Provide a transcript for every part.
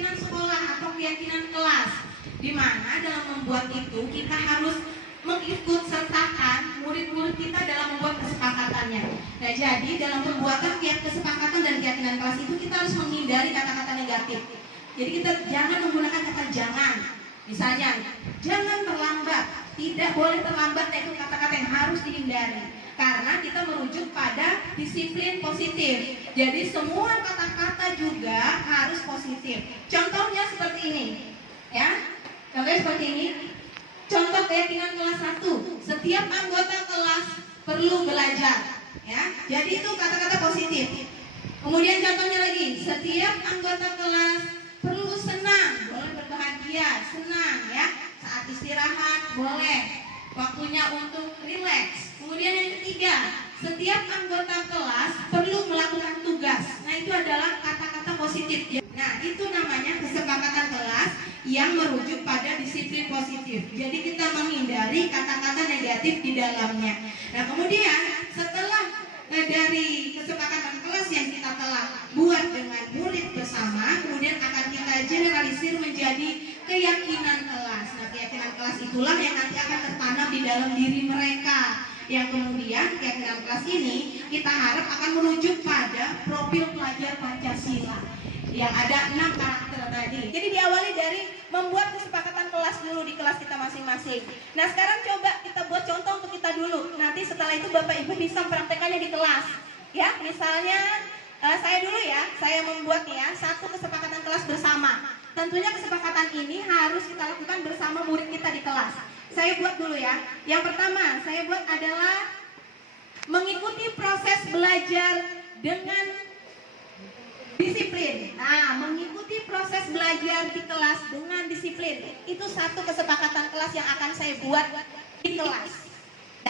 keyakinan sekolah atau keyakinan kelas, di mana dalam membuat itu kita harus mengikut sertakan murid-murid kita dalam membuat kesepakatannya. Nah, jadi dalam pembuatan kesepakatan dan keyakinan kelas itu kita harus menghindari kata-kata negatif. Jadi kita jangan menggunakan kata jangan. Misalnya, jangan terlambat, tidak boleh terlambat, itu kata-kata yang harus dihindari. Karena kita merujuk pada disiplin positif. Jadi semua kata-kata juga harus positif. Contohnya seperti ini, ya. Contohnya seperti ini. Contoh keyakinan kelas 1, setiap anggota kelas perlu belajar, ya. Jadi itu kata-kata positif. Kemudian contohnya lagi, setiap anggota kelas perlu senang, boleh berbahagia, senang, ya. Saat istirahat boleh, waktunya untuk rileks. Kemudian yang ketiga, setiap anggota kelas perlu melakukan tugas. Nah, itu adalah kata-kata positif. Nah, itu namanya kesepakatan kelas yang merujuk pada disiplin positif. Jadi kita menghindari kata-kata negatif di dalamnya. Nah, kemudian setelah dari kesepakatan kelas yang kita telah buat dengan murid bersama, kemudian akan kita generalisir menjadi keyakinan kelas. Nah, keyakinan kelas itulah yang nanti akan tertanam di dalam diri mereka. Yang kemudian keyakinan kelas ini kita harap akan merujuk pada profil pelajar Pancasila yang ada 6 karakter tadi. Jadi diawali dari membuat kesepakatan kelas dulu di kelas kita masing-masing. Nah, sekarang coba kita buat contoh untuk kita dulu. Nanti setelah itu Bapak Ibu bisa mempraktekannya di kelas. Ya, misalnya saya dulu ya, saya membuat ya satu kesepakatan kelas bersama. Tentunya kesepakatan ini harus kita lakukan bersama murid kita di kelas. Saya buat dulu ya. Yang pertama saya buat adalah mengikuti proses belajar dengan disiplin. Nah, mengikuti proses belajar di kelas dengan disiplin itu satu kesepakatan kelas yang akan saya buat di kelas.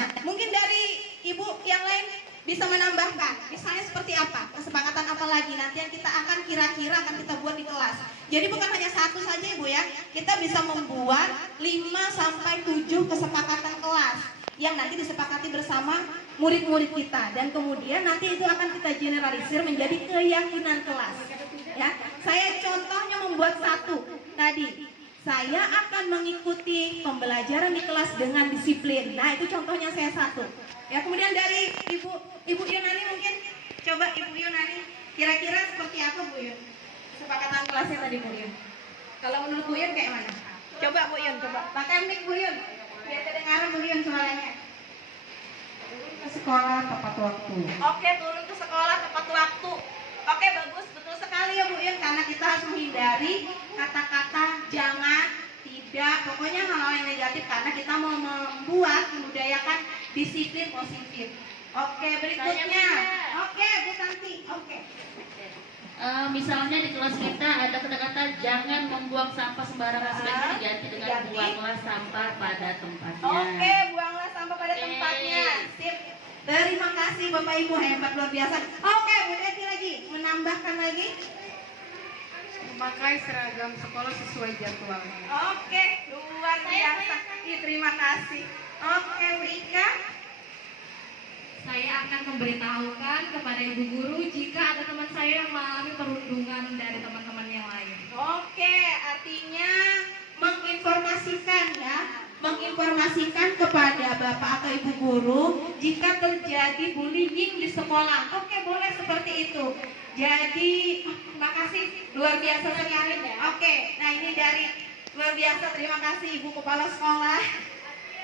Nah, mungkin dari ibu yang lain bisa menambahkan, misalnya seperti apa, kesepakatan apa lagi nanti yang kita akan kira-kira akan kita buat di kelas. Jadi bukan hanya satu saja ibu ya, kita bisa membuat 5-7 kesepakatan kelas yang nanti disepakati bersama murid-murid kita, dan kemudian nanti itu akan kita generalisir menjadi keyakinan kelas. Ya, saya contohnya membuat satu tadi. Saya akan mengikuti pembelajaran di kelas dengan disiplin. Nah, itu contohnya saya satu. Ya, kemudian dari Ibu Yunani mungkin, coba Ibu Yunani, kira-kira seperti apa Bu Yun? Kesepakatan kelasnya tadi Bu Yun. Kalau menurut Bu Yun kayak mana? Coba Bu Yun, coba. Pakai mic Bu Yun, biar kedengaran Bu Yun suaranya. Ke sekolah tepat waktu. Oke, turun ke sekolah tepat waktu. Oke, bagus, betul sekali ya Bu Yun, karena kita harus menghindari kata-kata jangan, tidak, pokoknya hal-hal yang negatif, karena kita mau membuat, membudayakan disiplin positif. Oke, berikutnya. Oke, Bu Santi. Oke. Misalnya di kelas kita ada kata-kata jangan membuang sampah sembarangan, sebaiknya diganti dengan buanglah sampah pada tempatnya. Oke, buanglah sampah pada tempatnya. Sip. Terima kasih Bapak Ibu, hebat luar biasa. Oke, Bu Deti lagi menambahkan lagi. Memakai seragam sekolah sesuai jadwal. Oke, luar biasa. Terima kasih. Oke, Bu Ika. Saya akan memberitahukan kepada ibu guru jika ada teman saya yang mengalami perundungan dari teman-teman yang lain. Oke, artinya menginformasikan ya, menginformasikan kepada Bapak atau Ibu guru jika terjadi bullying di sekolah. Oke, boleh seperti itu. Jadi, terima kasih, luar biasa sekali. Oke, nah ini dari luar biasa, terima kasih Ibu Kepala Sekolah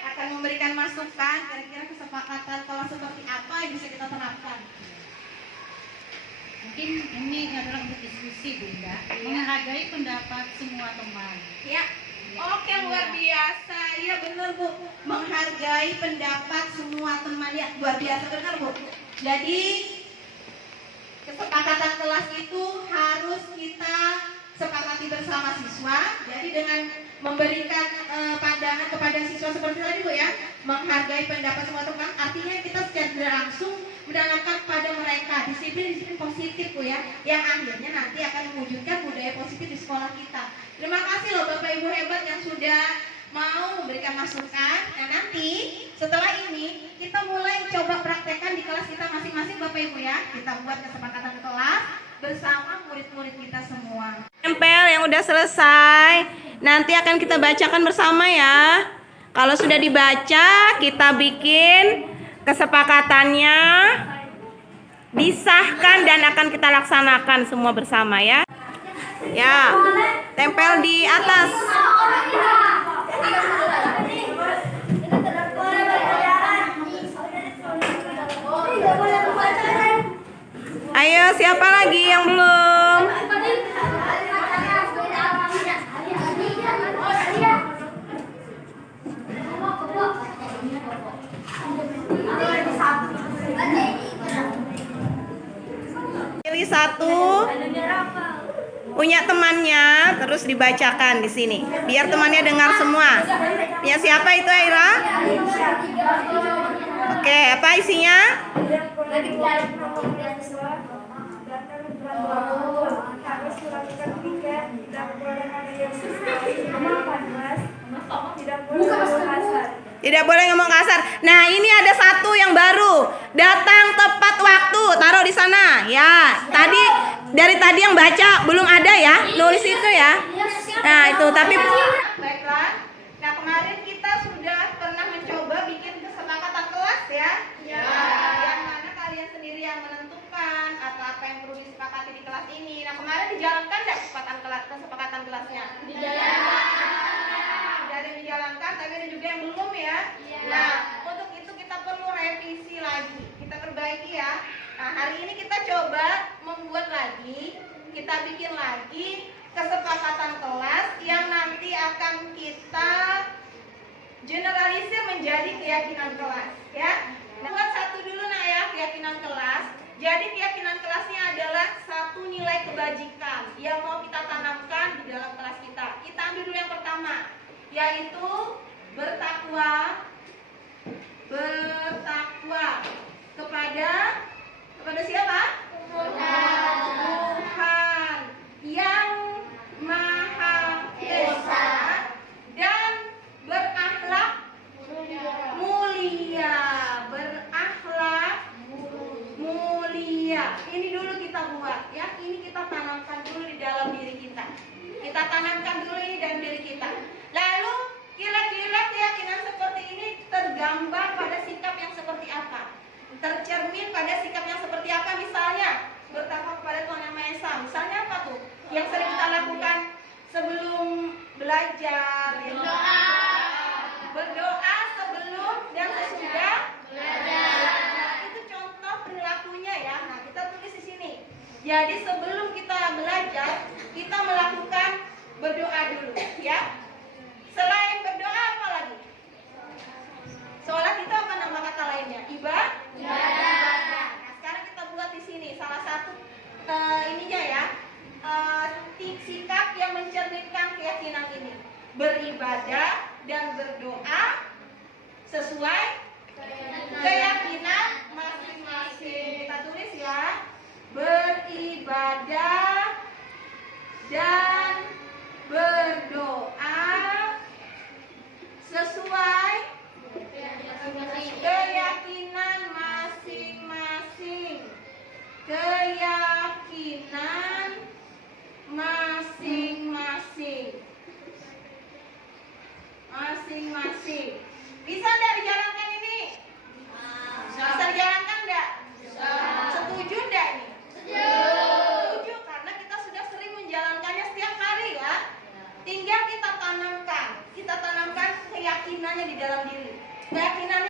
akan memberikan masukan, kira-kira kesepakatan kelas seperti apa yang bisa kita terapkan. Mungkin ini adalah untuk diskusi Bunda, menghargai pendapat semua teman. Ya, oke, luar biasa. Iya benar Bu, menghargai pendapat semua teman, ya luar biasa, benar Bu. Jadi kesepakatan kelas itu harus kita sepakati bersama siswa. Jadi dengan memberikan pandangan kepada siswa seperti tadi Bu ya, menghargai pendapat semua teman, artinya kita secara langsung menanamkan pada mereka disiplin positif Bu ya, yang akhirnya nanti akan mewujudkan budaya positif di sekolah kita. Terima kasih loh Bapak Ibu hebat yang sudah mau memberikan masukan. Nah, nanti setelah ini kita mulai coba praktekkan di kelas kita masing-masing Bapak Ibu ya. Kita buat kesepakatan kelas bersama murid-murid kita semua. Tempel yang udah selesai, nanti akan kita bacakan bersama ya. Kalau sudah dibaca, kita bikin kesepakatannya, disahkan dan akan kita laksanakan semua bersama ya. Ya, tempel di atas. Ayo, siapa lagi yang belum? Pilih satu, punya temannya, terus dibacakan di sini, biar temannya dengar semua. Ya, siapa itu, Aira? Oke, apa isinya? Tidak boleh ngomong kasar. Nah, ini ada satu yang baru. Datang tepat waktu. Taruh di sana. Ya, dari tadi yang baca belum ada ya. Nulis itu ya. Nah, itu tapi baiklah. Nah, kemarin kita sudah pernah mencoba bikin kesepakatan kelas ya. Ya. Yang mana kalian sendiri yang menentukan atau apa yang perlu disepakati di kelas ini. Nah, kemarin dijalankan enggak kesepakatan kelasnya? Dijalankan, tapi ada juga yang belum ya. Nah, untuk itu kita perlu revisi lagi, kita perbaiki ya. Nah, hari ini kita coba membuat lagi, kita bikin lagi kesepakatan kelas yang nanti akan kita generalisir menjadi keyakinan kelas ya. Nah, buat satu dulu nah ya, keyakinan kelas. Jadi keyakinan kelasnya adalah satu nilai kebajikan yang mau kita tanamkan di dalam kelas kita. Kita ambil dulu yang pertama, yaitu bertakwa kepada siapa? Tuhan yang Maha Esa dan berakhlak mulia. Ini dulu kita buat ya, ini kita tanamkan dulu di dalam diri kita. Kita tanamkan dulu ini dalam diri kita. Lalu kira-kira keyakinan seperti ini tergambar pada sikap yang seperti apa? Tercermin pada sikap yang seperti apa? Misalnya bertakwa kepada Tuhan Yang Maha Esa. Misalnya apa tuh? Yang sering kita lakukan sebelum belajar. Berdoa sebelum dan sesudah belajar. Itu contoh perilakunya ya. Nah, kita tulis di sini. Jadi sebelum kita belajar, kita melakukan berdoa dulu ya. Selain berdoa apa lagi? Sholat itu apa nama kata lainnya? Ibadah. Nah, sekarang kita buat di sini salah satu ininya ya, sikap yang mencerminkan keyakinan ini. Beribadah dan berdoa sesuai keyakinan masing-masing. Kita tulis ya. Beribadah dan berdoa sesuai keyakinan masing-masing. Keyakinan masing-masing. Bisa enggak dijalankan ini? Bisa dijalankan enggak? Setuju enggak ini? Setuju, karena kita sudah sering menjalankannya setiap hari ya. Tinggal kita tanamkan keyakinannya di dalam diri. Keyakinan